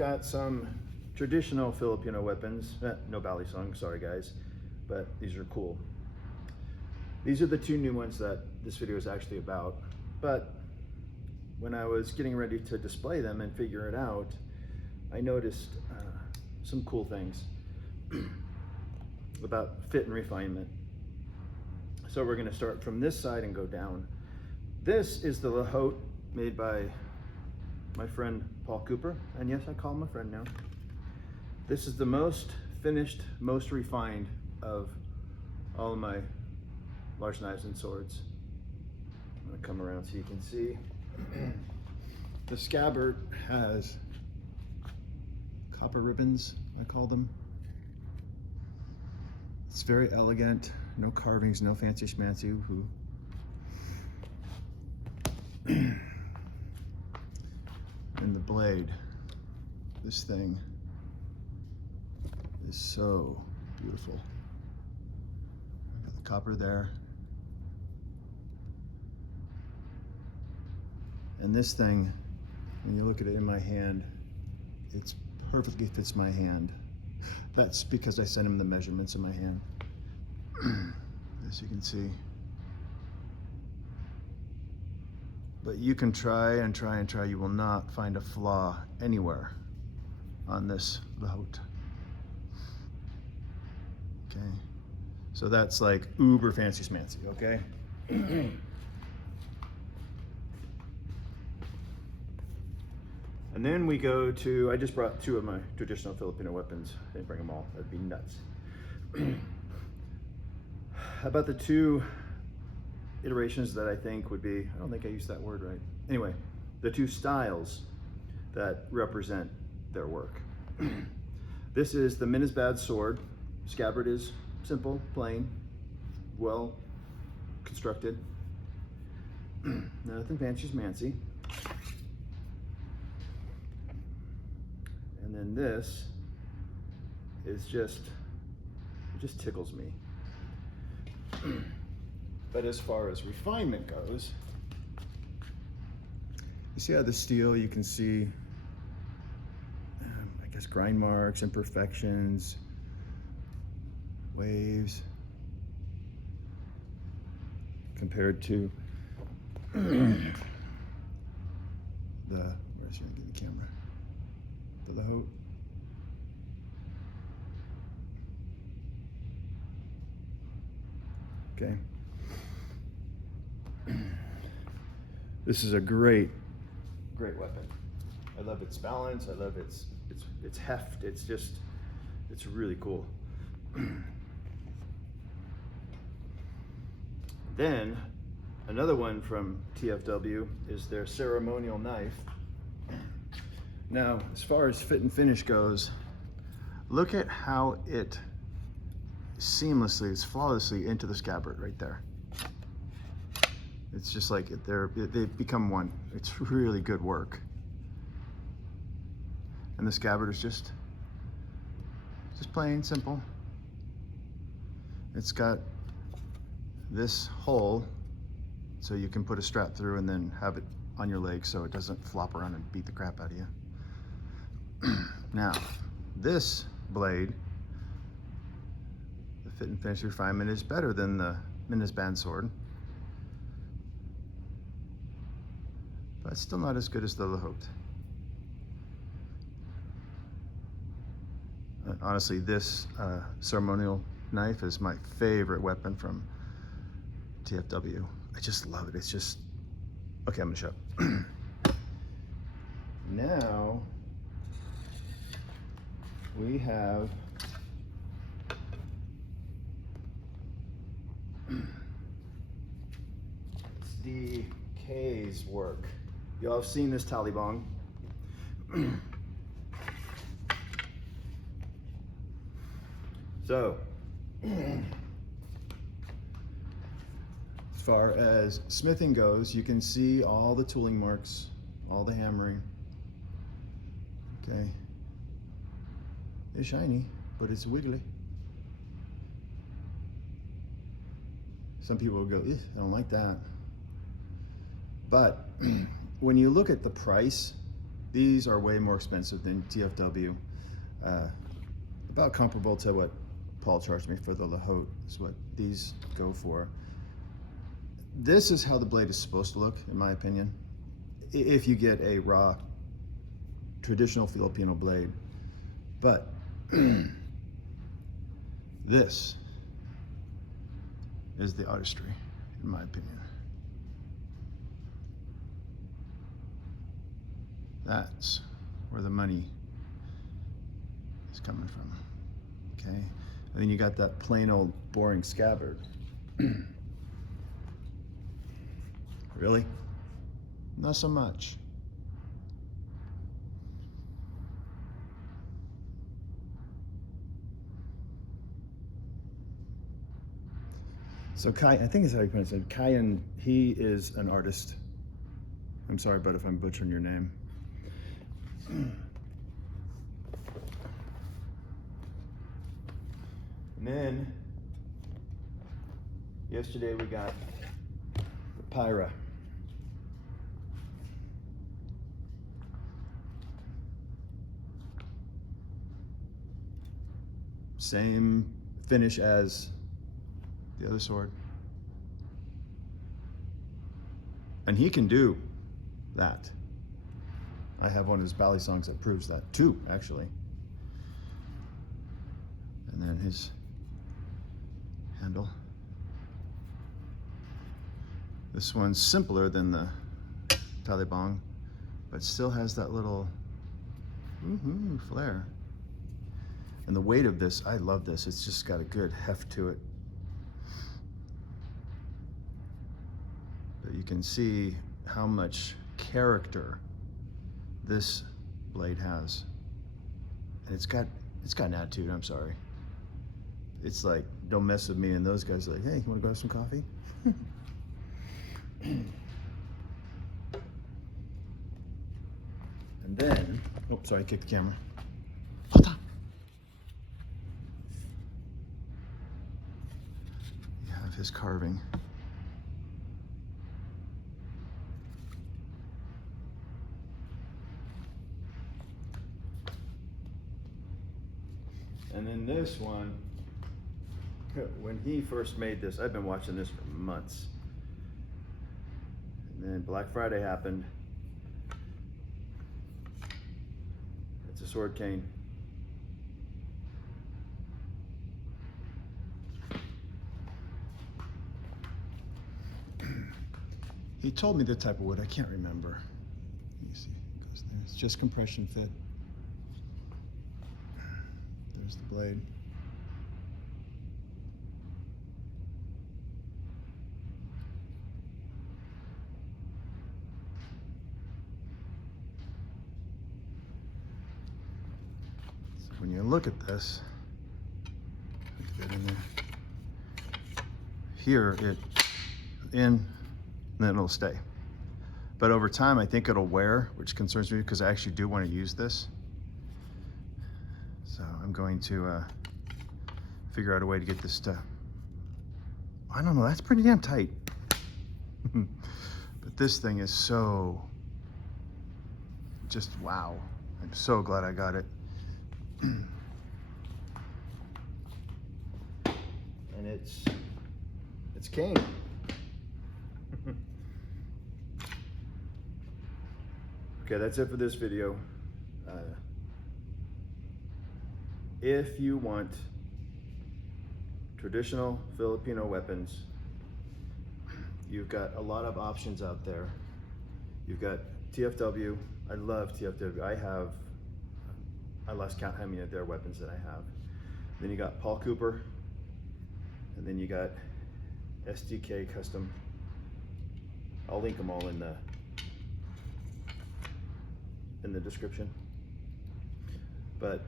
Got some traditional Filipino weapons. No balisong, sorry guys, but these are cool. These are the two new ones that this video is actually about. But when I was getting ready to display them and figure it out, I noticed some cool things about fit and refinement. So we're gonna start from this side and go down. This is the Lahote made by my friend Paul Cooper, and yes, I call him a friend now. This is the most finished, most refined of all of my large knives and swords. I'm gonna come around so you can see. The scabbard has copper ribbons, I call them. It's very elegant, no carvings, no fancy schmancy. And the blade, this thing is so beautiful. Got the copper there. And this thing, when you look at it in my hand, it perfectly fits my hand. That's because I sent him the measurements in my hand. As you can see. But you can try and try and try, you will not find a flaw anywhere on this Lahote. Okay, so that's like uber fancy schmancy, okay? And then we go to, I just brought two of my traditional Filipino weapons. I didn't bring them all, that'd be nuts. How about the two iterations that I think would be, I don't think I used that word right. Anyway, the two styles that represent their work. This is the Minisbad sword. Scabbard is simple, plain, well constructed. Nothing fancy schmancy. And then this is just, it just tickles me. But as far as refinement goes, you see how the steel, you can see, I guess, grind marks, imperfections, waves, compared to where's he gonna get the camera? The Lahote. Okay. This is a great weapon. I love its balance. I love its heft. It's just, it's really cool. Then another one from TFW is their ceremonial knife. Now, as far as fit and finish goes, look at how it seamlessly, it's flawlessly into the scabbard right there. It's just like they become one. It's really good work. And the scabbard is just plain simple. It's got this hole so you can put a strap through and then have it on your leg so it doesn't flop around and beat the crap out of you. Now, this blade, the fit and finish refinement, is better than the Minisbad sword. But it's still not as good as the Lahote. Honestly, this ceremonial knife is my favorite weapon from TFW. I just love it. It's just, okay, I'm gonna shut up. Now, we have the K's work. Y'all have seen this talibong. So, as far as smithing goes, you can see all the tooling marks, all the hammering. Okay. It's shiny, but it's wiggly. Some people will go, I don't like that. But when you look at the price These are way more expensive than TFW. About comparable to what Paul charged me for the Lahote is what these go for. This is how the blade is supposed to look, in my opinion, if you get a raw, traditional Filipino blade. But this is the artistry, in my opinion. That's where the money is coming from, okay? And then you got that plain old boring scabbard. Really? Not so much. So Kai, I think is how you pronounce it. Kayan, he is an artist. I'm sorry, bud, if I'm butchering your name. And then yesterday we got the Pyra. Same finish as the other sword. And he can do that. I have one of his bally songs that proves that, two, actually. And then his handle. This one's simpler than the Talibang, but still has that little flair. And the weight of this, I love this. It's just got a good heft to it. But you can see how much character this blade has. And it's got an attitude, I'm sorry. It's like, don't mess with me, and those guys are like, hey, you wanna go have some coffee? And then, oh, sorry, I kicked the camera. You have his carving. And then this one, when he first made this, I've been watching this for months. And then Black Friday happened. It's a sword cane. He told me the type of wood, I can't remember. You see, it goes there. It's just compression fit. There's the blade. So when you look at this, look at that in there. Here it in, then it'll stay. But over time, I think it'll wear, which concerns me because I actually do want to use this. So I'm going to figure out a way to get this to, I don't know, that's pretty damn tight. But this thing is so, just wow. I'm so glad I got it. And it's cane. Okay, that's it for this video. If you want traditional Filipino weapons, you've got a lot of options out there. You've got TFW. I love TFW. I lost count how many of their weapons that I have. Then you got Paul Cooper, and then you got SDK Custom. I'll link them all in the description. But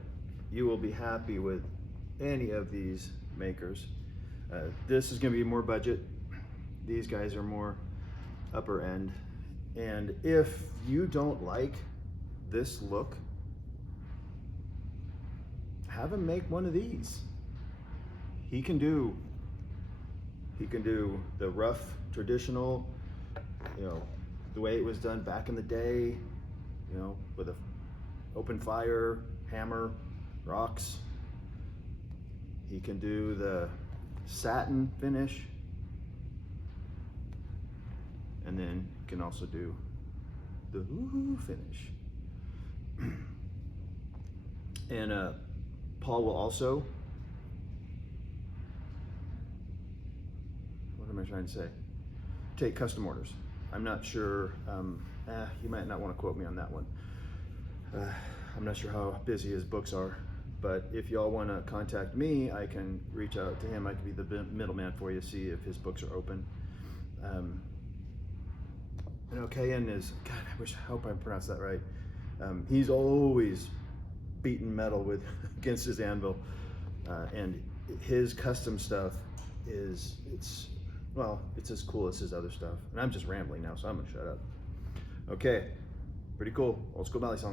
you will be happy with any of these makers. This is gonna be more budget. These guys are more upper end. And if you don't like this look, have him make one of these. He can do the rough, traditional, you know, the way it was done back in the day. you know, with a open fire, hammer, rocks. He can do the satin finish, and then can also do the woo finish. And Paul will also, what am I trying to say? Take custom orders. I'm not sure, you might not want to quote me on that one. I'm not sure how busy his books are, but if y'all want to contact me, I can reach out to him. I can be the middleman for you, see if his books are open. And Okayan is, God, I hope I pronounced that right. He's always beating metal against his anvil, and his custom stuff it's as cool as his other stuff. And I'm just rambling now, so I'm gonna shut up. Okay, pretty cool. Old school Valley song.